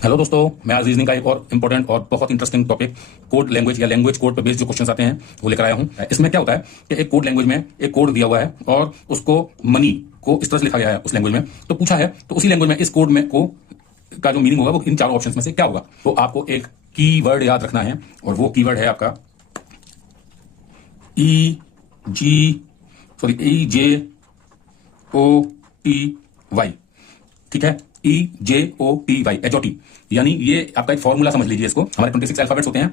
Hello दोस्तों, मैं आज रीजनिंग का एक और इम्पोर्टेंट और बहुत इंटरेस्टिंग टॉपिक कोड लैंग्वेज या लैंग्वेज कोड पर बेस्ड जो क्वेश्चंस आते हैं वो लेकर आया हूं। इसमें क्या होता है कि एक कोड लैंग्वेज में एक कोड दिया हुआ है और उसको मनी को इस तरह से लिखा गया है उस लैंग्वेज में, तो पूछा है तो उसी लैंग्वेज में इस कोड में को का जो मीनिंग होगा वो इन चारों ऑप्शंस में से क्या होगा। तो आपको एक की वर्ड याद रखना है और वो की वर्ड है आपका EJOTY। ठीक है, EJOTY, HOT, यानी ये आपका एक फॉर्मूला समझ लीजिए इसको। हमारे 26 अल्फाबेट्स होते हैं,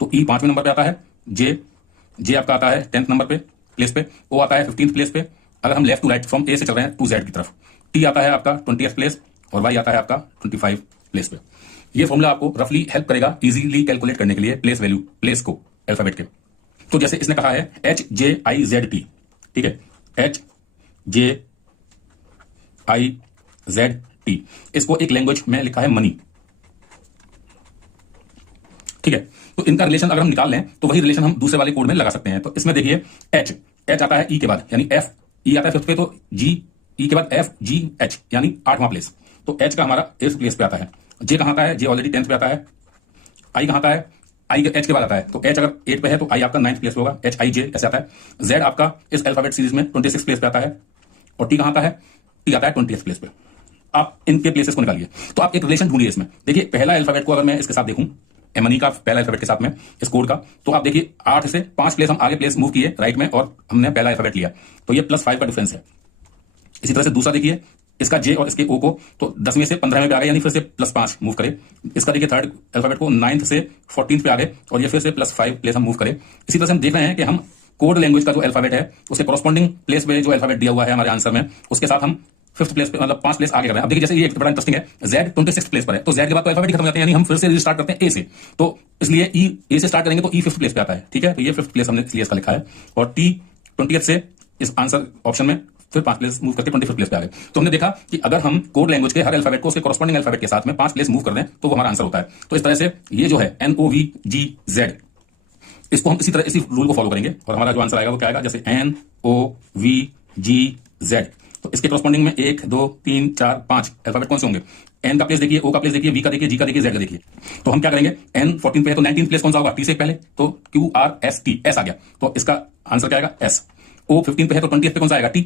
तो E 5वें नंबर पे आता है, जे आपका आता है 10th नंबर पे प्लेस पे, O आता है 15th प्लेस पे अगर हम लेफ्ट टू राइट फ्रॉम ए से चल रहे हैं टू जेड की तरफ, T आता है आपका 20th प्लेस और Y आता है आपका 25 प्लेस पे। ये फॉर्मूला आपको रफली हेल्प करेगा इजीली कैलकुलेट करने के लिए प्लेस वैल्यू, प्लेस को अल्फाबेट के। तो जैसे इसने कहा है HJIZT, ठीक है, HJIZT, इसको एक लैंग्वेज में लिखा है मनी। ठीक है, तो इनका रिलेशन अगर हम निकाल लें तो वही रिलेशन हम दूसरे वाले कोड में लगा सकते हैं। तो इसमें देखिए H आता है E के बाद, यानी F, E आता है 5th पे, तो G, E के बाद FGH यानी 8वां प्लेस, तो H का हमारा 8th प्लेस पे आता है। J कहां आता है? J ऑलरेडी 10th पे आता है। I कहां आता है? I H के बाद आता है, तो H अगर 8 पे है तो I आपका 9th प्लेस पे होगा, HIJ ऐसे आता है। Z आपका इस अल्फाबेट सीरीज में 26 प्लेस पे आता है और T कहां आता है? T आता है 20th प्लेस पे। आप इनके प्लेसेस को निकालिए, तो आप एक रिलेशन ढूंढिए इसमें। देखिए पहला अल्फाबेट को अगर मैं इसके साथ देखूं, मनी का पहला अल्फाबेट के साथ में इस कोड का, तो आप देखिए 8 से 5 प्लेस हम आगे प्लेस मूव किए राइट में और हमने पहला अल्फाबेट लिया, तो ये +5 का डिफरेंस है। इसी तरह से दूसरा देखिए इसका जे और इसके ओ को, तो 10वें से 15वें पे आ गए, यानी फिर से +5 मूव करे। इसका देखिए थर्ड अल्फाबेट को 9th से 14th पे आ गए और ये फिर से +5 प्लेस हम मूव करें। इसी तरह से हम देख रहे हैं कि हम कोड लैंग्वेज का जो अल्फाबेट है उसके कॉरस्पॉन्डिंग प्लेस में जो अल्फाबेट दिया हुआ है हमारे आंसर में, उसके साथ हम 5th प्लेस पे, मतलब 5 प्लेस आगे कर रहे हैं। अब देखिए जैसे ये बड़ा इंटरेस्टिंग है, Z 26 प्लेस पर है, तो Z के बाद तो अल्फाबेट खत्म हो जाते हैं, यानी हम फिर से रिस्टार्ट करते हैं ए से, तो इसलिए ए से स्टार्ट करेंगे तो E 5th प्लेस पे आता है। ठीक है, तो ये 5th प्लेस हमने इसलिए इसका लिखा है और T 20th से इस आंसर ऑप्शन में फिर 5 प्लेस मूव करके 25th प्लेस पे आ गए। तो हमने देखा कि अगर हम कोड लैंग्वेज के हर अल्फाबेट को उसके कॉरस्पॉन्डिंग अल्फाबेट के साथ में 5 प्लेस मूव कर दें तो वो हमारा आंसर होता है। तो इस तरह से ये जो है NOVGZ, इसको हम इसी तरह इसी रूल को फॉलो करेंगे और हमारा जो आंसर आएगा वो क्या आएगा, जैसे NOVGZ, तो इसके कॉरस्पॉन्डिंग में 1 2 3 4 5 अल्फाबेट कौन से होंगे? N का प्लेस देखिए, O का प्लेस देखिए, V का देखिए, G का देखिए, Z का देखिए। तो हम क्या करेंगे, N 14 पे है तो 19th प्लेस कौन सा होगा? T से पहले, तो QRST, S आ गया, तो इसका आंसर क्या आएगा? S। O 15 पे है तो 20th पे कौन सा आएगा? T।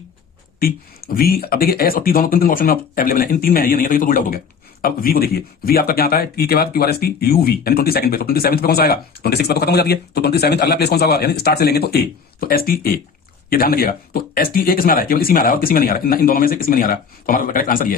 V, अब देखिए S और T दोनों तीन ऑप्शन में अवेलेबल है, इन तीन में है, ये नहीं है तो ये तो रूल्ड आउट हो गया। अब V को देखिए, V आपका क्या आता है? T के बाद QRST UV, यानी 22nd पे, तो 27th पे कौन सा आएगा? 26 पे तो खत्म हो जाती है, तो 27th अगला प्लेस कौन सा होगा, यानी स्टार्ट से लेंगे तो A, तो STA, ये ध्यान रखिएगा। तो STA किस में आ रहा है? केवल इसी में आ रहा है और किसी में नहीं आ रहा है, इन दोनों में से किसी में नहीं आ रहा, तो हमारा करेक्ट आंसर ये है।